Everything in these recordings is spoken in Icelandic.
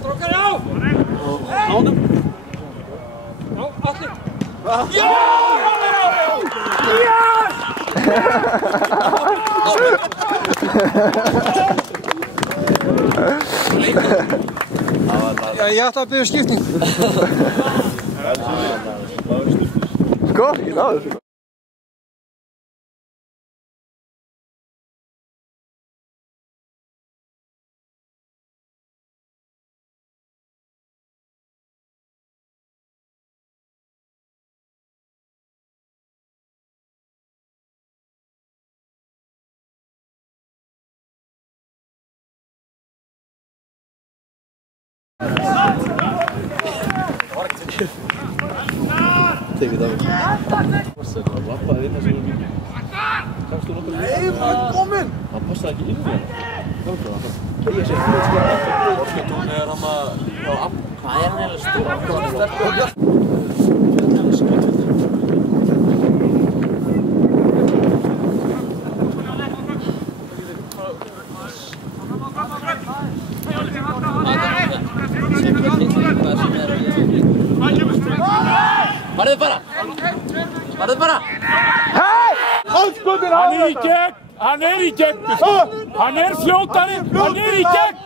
Strókar á! Ánum! Já, allir! Já! Já, ég ætla að byrja skipting. Sko, ég náðu þessu. Tekið af mig. Það lappaði inn þessu líka. Kamstu nokkuð líka? Nei, hann kominn! Hann passaði ekki inn í hann. Hvað er það? Ég sé fyrir sko eftir blóðskjöldun er hann að... Hvað er hann eiginlega stór? Hvað er sterkur og bjart? Fjöldlega skjöld. Farðu bara! Farðu bara! Hei! Handskotin á Hann er í gegn! Hann er í gegn! Hann er fljótari! Hann er í gegn!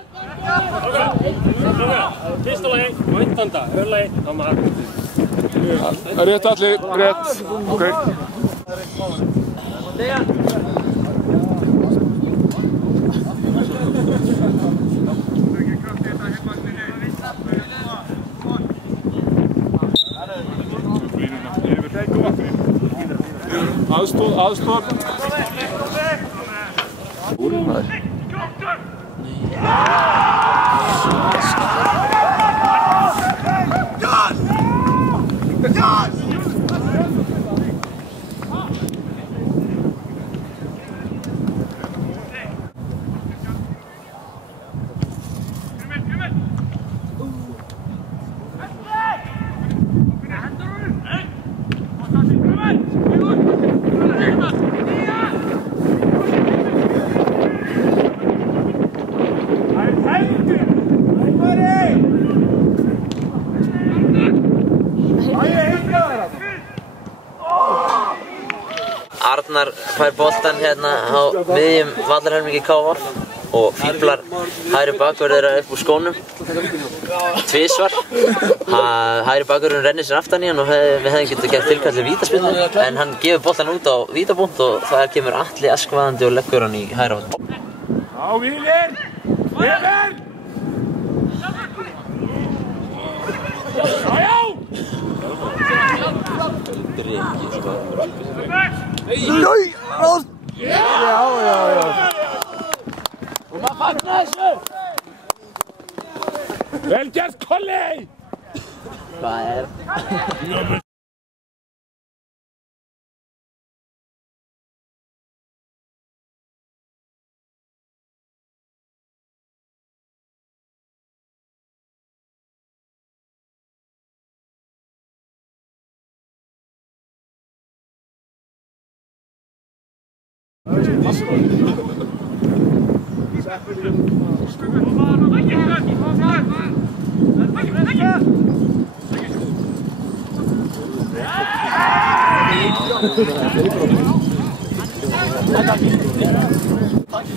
Fyrsta lagi, og untanda, öðlagi, á maður. Rétt allir, rétt. Ok. Aðstoð, aðstoð. Úrmaður. Arnar fær boltan hérna á miðjum vallarhelmingi KF og fíblar hægri bakvörð þeirra upp úr skónum tvisvar. Hægri bakvörðurinn rennir sér aftan í hann og við hefðum getið gert tilkallið vítaspyrnu en hann gefur boltan út á vítabúnt og þar kemur Atli askvaðandi og leggur hann í hægra horn. Á Vílir! Vílir! Já! Nei! Já! Og maður fagnar þessu! Vel gert, Kolli! Hvað er?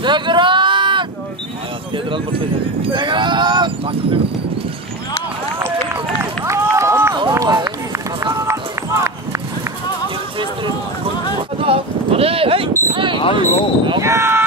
Tekur hann! Getur alveg að tvita. Tekur hann! Halló!